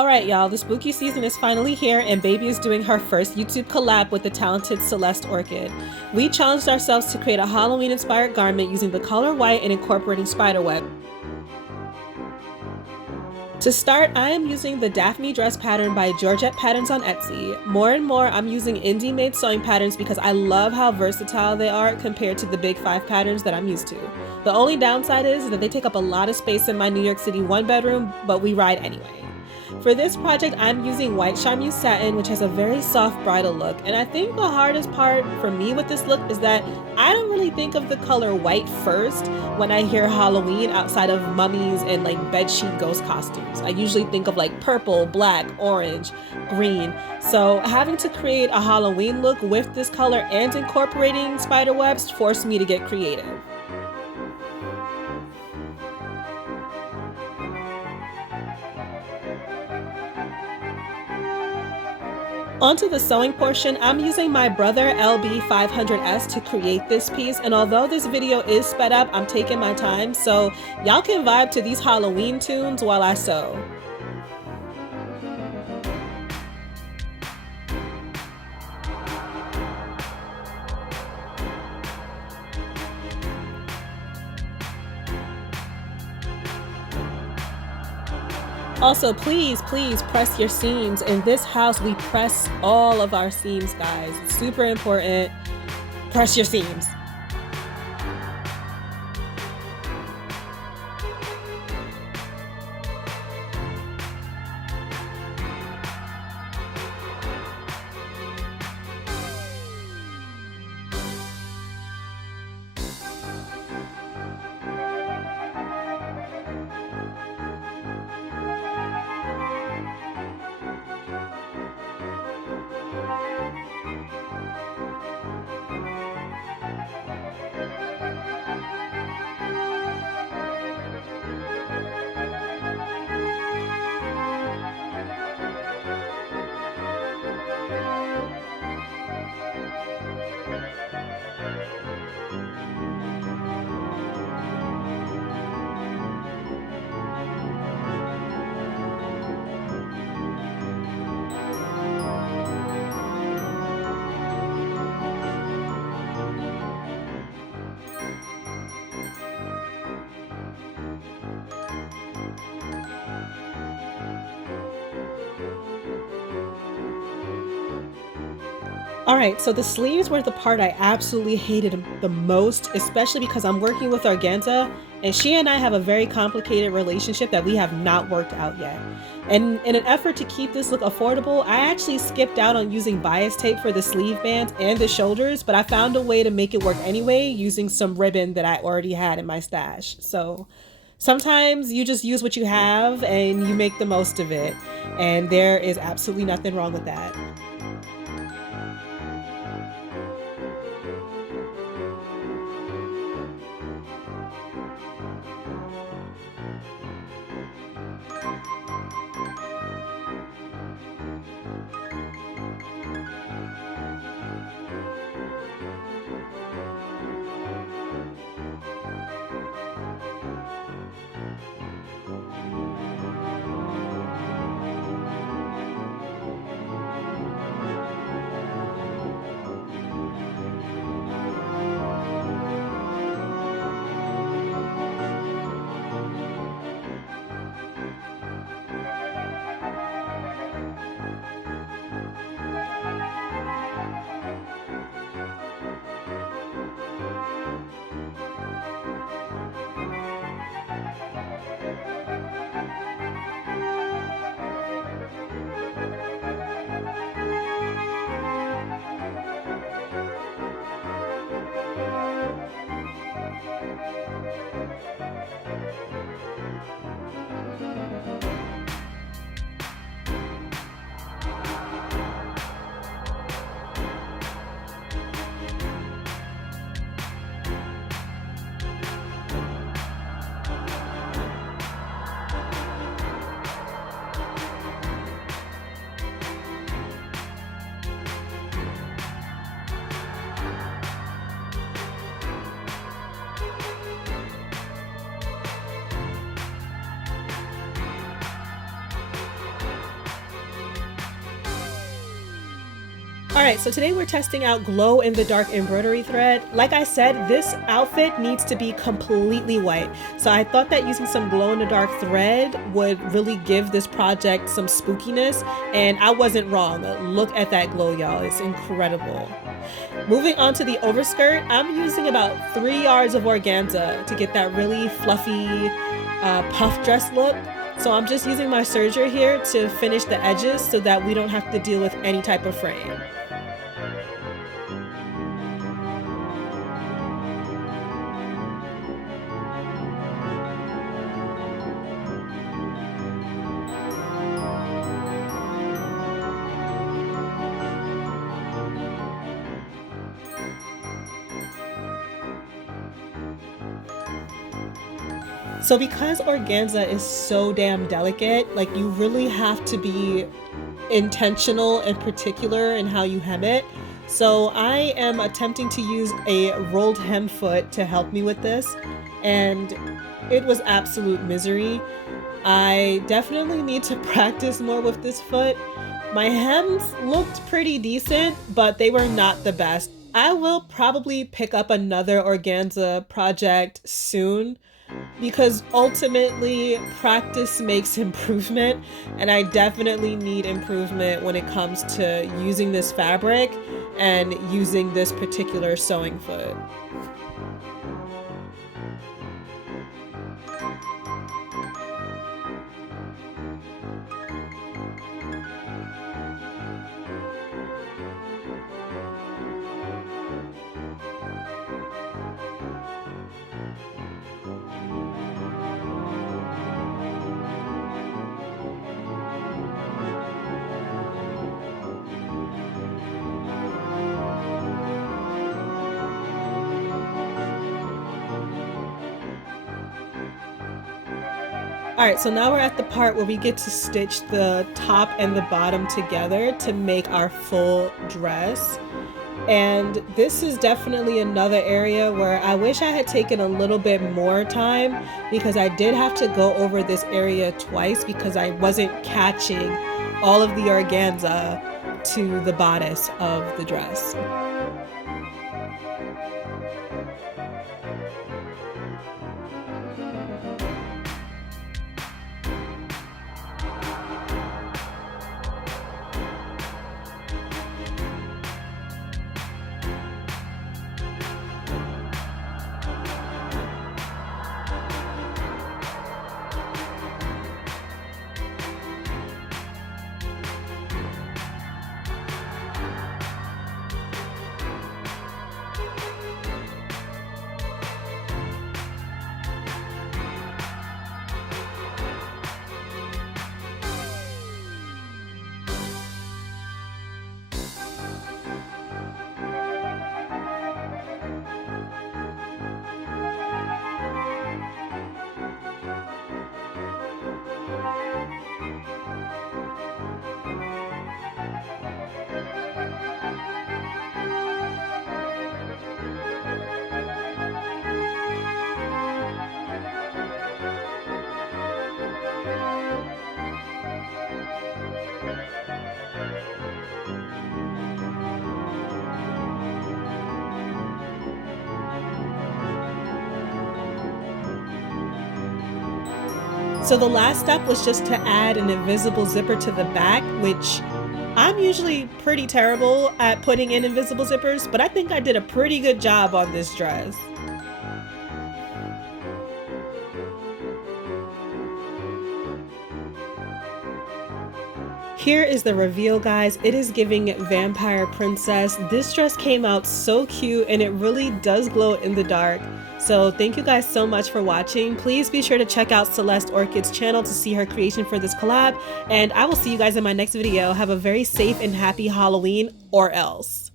Alright y'all, the spooky season is finally here and baby is doing her first YouTube collab with the talented Celeste Orchid. We challenged ourselves to create a Halloween inspired garment using the color white and incorporating spiderweb. To start, I am using the Daphne dress pattern by Georgette Patterns on Etsy. More and more, I'm using indie made sewing patterns because I love how versatile they are compared to the big 5 patterns that I'm used to. The only downside is that they take up a lot of space in my New York City 1-bedroom, but we ride anyway. For this project, I'm using white charmeuse satin, which has a very soft bridal look, and I think the hardest part for me with this look is that I don't really think of the color white first when I hear Halloween outside of mummies and like bedsheet ghost costumes. I usually think of like purple, black, orange, green. So having to create a Halloween look with this color and incorporating spider webs forced me to get creative. Onto the sewing portion, I'm using my Brother LB500s to create this piece, and although this video is sped up, I'm taking my time, so y'all can vibe to these Halloween tunes while I sew. Also, please press your seams. In this house, we press all of our seams, guys. It's super important. Press your seams. Alright, so the sleeves were the part I absolutely hated the most, especially because I'm working with organza, and she and I have a very complicated relationship that we have not worked out yet. And in an effort to keep this look affordable, I actually skipped out on using bias tape for the sleeve bands and the shoulders, but I found a way to make it work anyway using some ribbon that I already had in my stash. So sometimes you just use what you have and you make the most of it, and there is absolutely nothing wrong with that. Alright, so today we're testing out glow in the dark embroidery thread. Like I said, this outfit needs to be completely white. So I thought that using some glow in the dark thread would really give this project some spookiness, and I wasn't wrong. Look at that glow, y'all. It's incredible. Moving on to the overskirt, I'm using about 3 yards of organza to get that really fluffy puff dress look. So I'm just using my serger here to finish the edges so that we don't have to deal with any type of fraying. So because organza is so damn delicate, like you really have to be intentional and particular in how you hem it. So I am attempting to use a rolled hem foot to help me with this, and it was absolute misery. I definitely need to practice more with this foot. My hems looked pretty decent, but they were not the best. I will probably pick up another organza project soon, because ultimately practice makes improvement, and I definitely need improvement when it comes to using this fabric and using this particular sewing foot. Alright, so now we're at the part where we get to stitch the top and the bottom together to make our full dress. And this is definitely another area where I wish I had taken a little bit more time, because I did have to go over this area twice because I wasn't catching all of the organza to the bodice of the dress. So the last step was just to add an invisible zipper to the back, which I'm usually pretty terrible at putting in invisible zippers, but I think I did a pretty good job on this dress. Here is the reveal, guys. It is giving vampire princess. This dress came out so cute, and it really does glow in the dark. So thank you guys so much for watching. Please be sure to check out Celeste Orchid's channel to see her creation for this collab, and I will see you guys in my next video. Have a very safe and happy Halloween, or else.